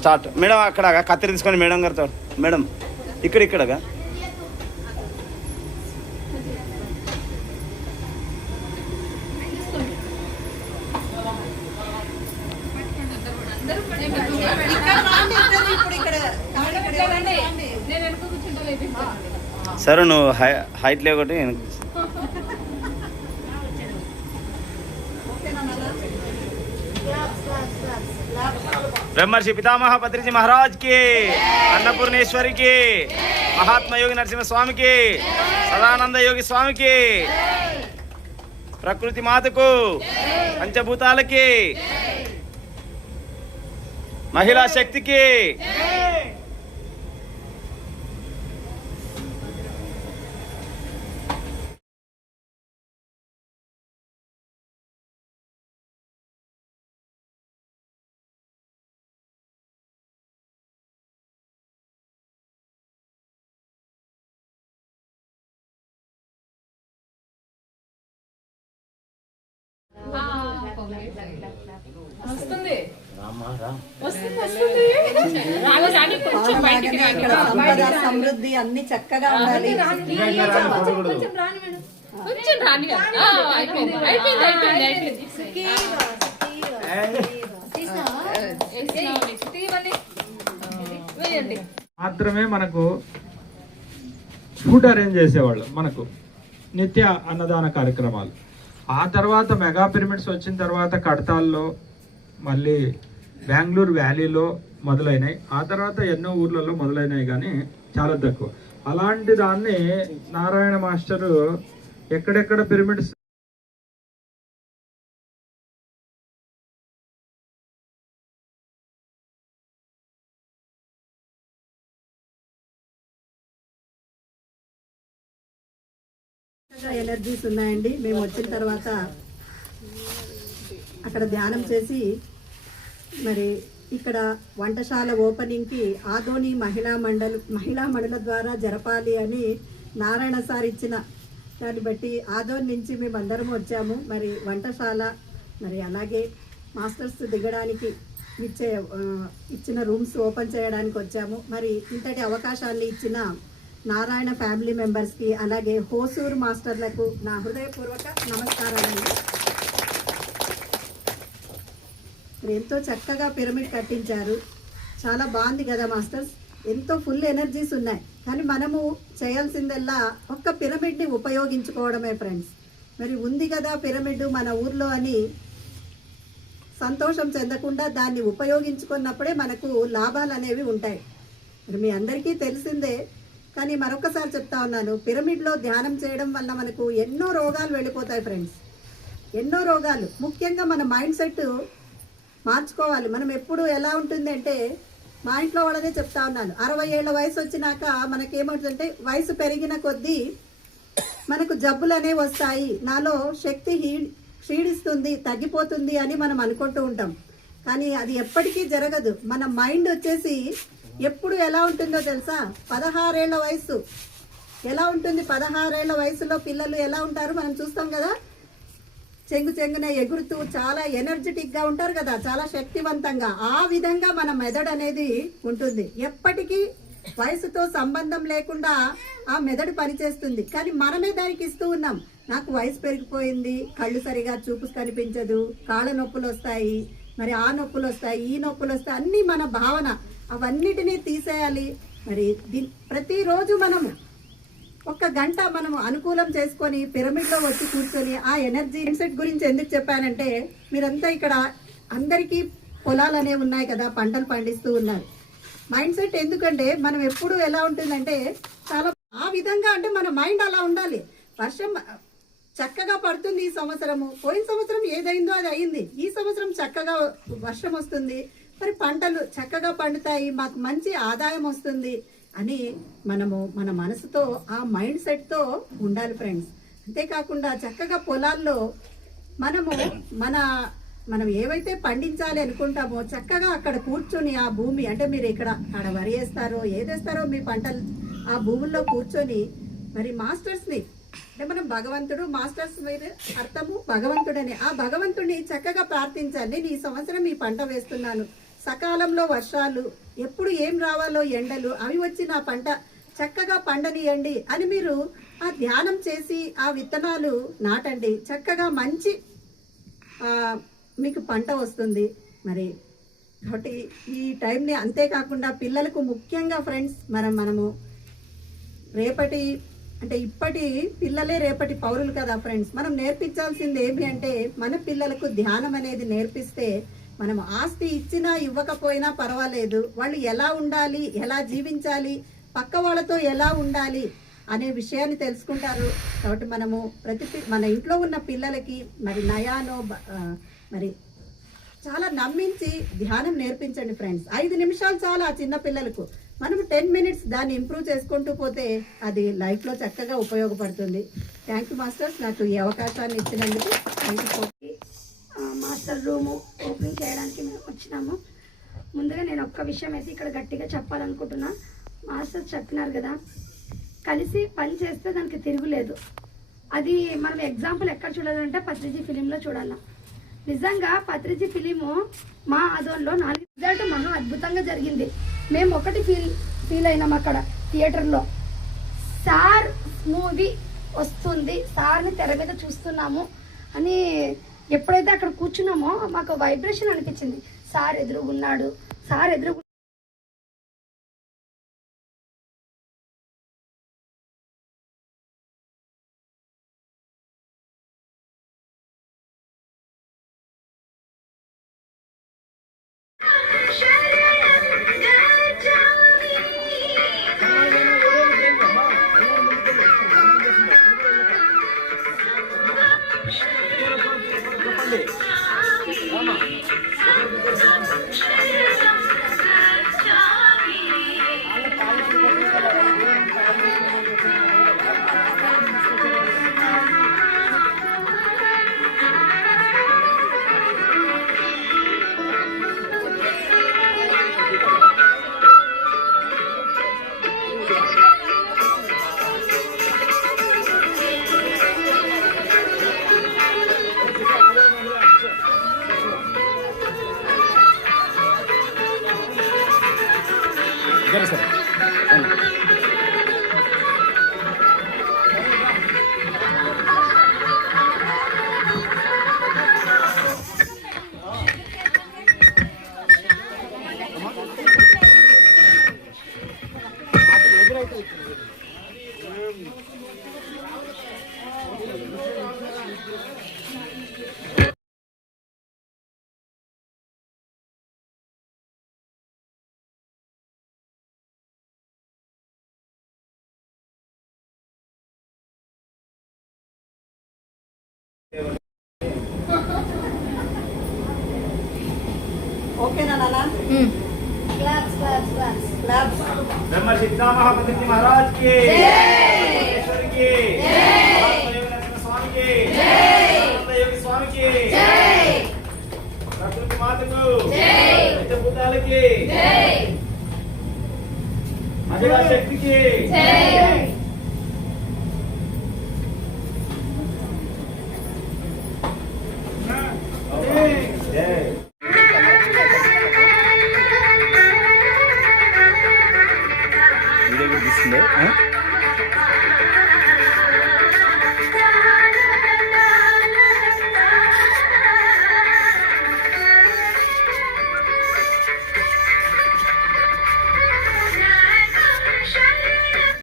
Start madam. అక్కడ కత్తిరి తీసుకొని madam గారితో. మేడం ఇక్కడగా సరే నువ్వు హైట్ లేకొట్టి ब्रह्मर्षि पितामह पत्रिजी महाराज की, अन्नपूर्णेश्वरी की, महात्मा योगी नरसिंह स्वामी की, सदानंद योगी स्वामी की, प्रकृति माता को, पंचभूताल की, महिला शक्ति की, సమృద్ధి అన్ని చక్కగా ఉండాలి. మాత్రమే మనకు ఫుడ్ అరేంజ్ చేసేవాళ్ళు, మనకు నిత్య అన్నదాన కార్యక్రమాలు. ఆ తర్వాత మెగా పిరమిడ్స్ వచ్చిన తర్వాత కడతాల్లో, మళ్ళీ బెంగళూరు వ్యాలీలో మొదలైనాయి. ఆ తర్వాత ఎన్నో ఊర్లలో మొదలైనాయి, కానీ చాలా తక్కువ. అలాంటి దాన్ని నారాయణ మాస్టరు ఎక్కడెక్కడ పిరమిడ్స్ ఎనర్జీస్ ఉన్నాయండి. మేము వచ్చిన తర్వాత అక్కడ ధ్యానం చేసి మరి ఇక్కడ వంటశాల ఓపెనింగ్కి ఆదోని మహిళా మండలి ద్వారా జరపాలి అని నారాయణ సార్ ఇచ్చిన దాన్ని బట్టి ఆదోని నుంచి మేము అందరం వచ్చాము. మరి వంటశాల, మరి అలాగే మాస్టర్స్ దిగడానికి ఇచ్చిన రూమ్స్ ఓపెన్ చేయడానికి వచ్చాము. మరి ఇంతటి అవకాశాన్ని ఇచ్చిన నారాయణ ఫ్యామిలీ మెంబర్స్కి, అలాగే హోసూరు మాస్టర్లకు నా హృదయపూర్వక నమస్కారాలండి. ఎంతో చక్కగా పిరమిడ్ కట్టించారు, చాలా బాగుంది కదా మాస్టర్స్. ఎంతో ఫుల్ ఎనర్జీస్ ఉన్నాయి, కానీ మనము చేయాల్సిందల్లా ఒక్క పిరమిడ్ని ఉపయోగించుకోవడమే ఫ్రెండ్స్. మరి ఉంది కదా పిరమిడ్ మన ఊర్లో అని సంతోషం చెందకుండా దాన్ని ఉపయోగించుకున్నప్పుడే మనకు లాభాలు అనేవి ఉంటాయి. మరి మీ అందరికీ తెలిసిందే, కానీ మరొకసారి చెప్తా ఉన్నాను, పిరమిడ్లో ధ్యానం చేయడం వల్ల మనకు ఎన్నో రోగాలు వెళ్ళిపోతాయి ఫ్రెండ్స్, ఎన్నో రోగాలు. ముఖ్యంగా మన మైండ్ సెట్ మార్చుకోవాలి. మనం ఎప్పుడు ఎలా ఉంటుంది అంటే, మా ఇంట్లో వాళ్ళదే చెప్తా ఉన్నాను, 60 ఏళ్ల వయసు వచ్చినాక మనకేమవుతుందంటే వయసు పెరిగిన కొద్దీ మనకు జబ్బులు అనేవి వస్తాయి, నాలో శక్తి క్షీణిస్తుంది, తగ్గిపోతుంది అని మనం అనుకుంటూ ఉంటాం. కానీ అది ఎప్పటికీ జరగదు. మన మైండ్ వచ్చేసి ఎప్పుడు ఎలా ఉంటుందో తెలుసా? 16 ఏళ్ల వయసు ఎలా ఉంటుంది? 16 ఏళ్ల వయసులో పిల్లలు ఎలా ఉంటారు మనం చూస్తాం కదా, చెంగున ఎగురుతూ చాలా ఎనర్జెటిక్గా ఉంటారు కదా, చాలా శక్తివంతంగా. ఆ విధంగా మన మెదడు అనేది ఉంటుంది. ఎప్పటికీ వయసుతో సంబంధం లేకుండా ఆ మెదడు పనిచేస్తుంది. కానీ మనమే దానికి ఇస్తూ ఉన్నాం. నాకు వయసు పెరిగిపోయింది, కళ్ళు సరిగా చూపు కనిపించదు, కాళ్ళ నొప్పులు వస్తాయి, మరి ఆ నొప్పులు వస్తాయి, ఈ నొప్పులు వస్తాయి, అన్నీ మన భావన. అవన్నిటినీ తీసేయాలి. మరి ప్రతిరోజు మనము 1 గంట మనము అనుకూలం చేసుకొని పిరమిడ్లో వచ్చి కూర్చొని ఆ ఎనర్జీ ఇన్సెట్ గురించి ఎందుకు చెప్పానంటే, మీరంతా ఇక్కడ అందరికీ పొలాలు అనేవి ఉన్నాయి కదా, పంటలు పండిస్తూ ఉన్నారు. మైండ్ సెట్ ఎందుకంటే మనం ఎప్పుడు ఎలా ఉంటుందంటే చాలా ఆ విధంగా, అంటే మన మైండ్ అలా ఉండాలి. వర్షం చక్కగా పడుతుంది ఈ సంవత్సరము, పోయిన సంవత్సరం ఏదైందో అది అయింది, ఈ సంవత్సరం చక్కగా వర్షం వస్తుంది, మరి పంటలు చక్కగా పండుతాయి, మాకు మంచి ఆదాయం వస్తుంది అని మనము మన మనసుతో ఆ మైండ్ సెట్తో ఉండాలి ఫ్రెండ్స్. అంతేకాకుండా చక్కగా పొలాల్లో మనం ఏవైతే పండించాలి అనుకుంటామో చక్కగా అక్కడ కూర్చొని ఆ భూమి, అంటే మీరు అక్కడ వరి వేస్తారో ఏదేస్తారో మీ పంటలు ఆ భూముల్లో కూర్చొని మరి మాస్టర్స్ని, అంటే మనం భగవంతుడు, మాస్టర్స్ మీరు అర్థము భగవంతుడని, ఆ భగవంతుడిని చక్కగా ప్రార్థించాలి. నేను ఈ సంవత్సరం ఈ పంట వేస్తున్నాను, సకాలంలో వర్షాలు, ఎప్పుడు ఏం రావాలో ఎండలు, అవి వచ్చి నా పంట చక్కగా పండనియండి అని మీరు ఆ ధ్యానం చేసి ఆ విత్తనాలు నాటండి. చక్కగా మంచి మీకు పంట వస్తుంది. మరి కాబట్టి ఈ టైంని, అంతేకాకుండా పిల్లలకు ముఖ్యంగా ఫ్రెండ్స్, మనము రేపటి అంటే ఇప్పటి పిల్లలే రేపటి పౌరులు కదా ఫ్రెండ్స్. మనం నేర్పించాల్సింది ఏమి అంటే, మన పిల్లలకు ధ్యానం అనేది నేర్పిస్తే మనం ఆస్తి ఇచ్చినా ఇవ్వకపోయినా పర్వాలేదు, వాళ్ళు ఎలా ఉండాలి, ఎలా జీవించాలి, పక్క వాళ్ళతో ఎలా ఉండాలి అనే విషయాన్ని తెలుసుకుంటారు. కాబట్టి మనము మన ఇంట్లో ఉన్న పిల్లలకి మరి నయానో మరి చాలా నమ్మించి ధ్యానం నేర్పించండి ఫ్రెండ్స్. 5 నిమిషాలు చాలా ఆ చిన్న పిల్లలకు. మనం 10 మినిట్స్ దాన్ని ఇంప్రూవ్ చేసుకుంటూ పోతే అది లైఫ్లో చక్కగా ఉపయోగపడుతుంది. థ్యాంక్ యూ మాస్టర్స్, నాకు ఈ అవకాశాన్ని ఇచ్చినందుకు. మాస్టర్ రూము ఓపెన్ చేయడానికి మేము వచ్చినాము. ముందుగా నేను ఒక్క విషయం అయితే ఇక్కడ గట్టిగా చెప్పాలనుకుంటున్నా. మాస్టర్ చెప్పినారు కదా, కలిసి పని చేస్తే దానికి తిరుగులేదు. అది మనం ఎగ్జాంపుల్ ఎక్కడ చూడాలంటే పత్రిజీ ఫిలింలో చూడాలి. నిజంగా పత్రిజీ ఫిలిము మా ఆదోన్లో 4 రిజల్ట్ మహా అద్భుతంగా జరిగింది. మేము ఒకటి ఫీల్ అయినాం అక్కడ థియేటర్లో, సార్ మూవీ వస్తుంది, సార్ని తెర మీద చూస్తున్నాము అని ఎప్పుడైతే అక్కడ కూర్చున్నామో మాకు వైబ్రేషన్ అనిపించింది. సార్ ఎదురుగున్నాడు, సార్ ఎదురు ఓకేనా నాన్న? క్లాప్స్. ब्रह्म सिद्धामह पतंजलि महाराज की जय, की महात्मा स्वामी की जय, योगी स्वामी की जय, प्रकृति माता को जय, पंचभूताल की जय, अजय शक्ति की जय. వీడియో కూడా తీస్తుండే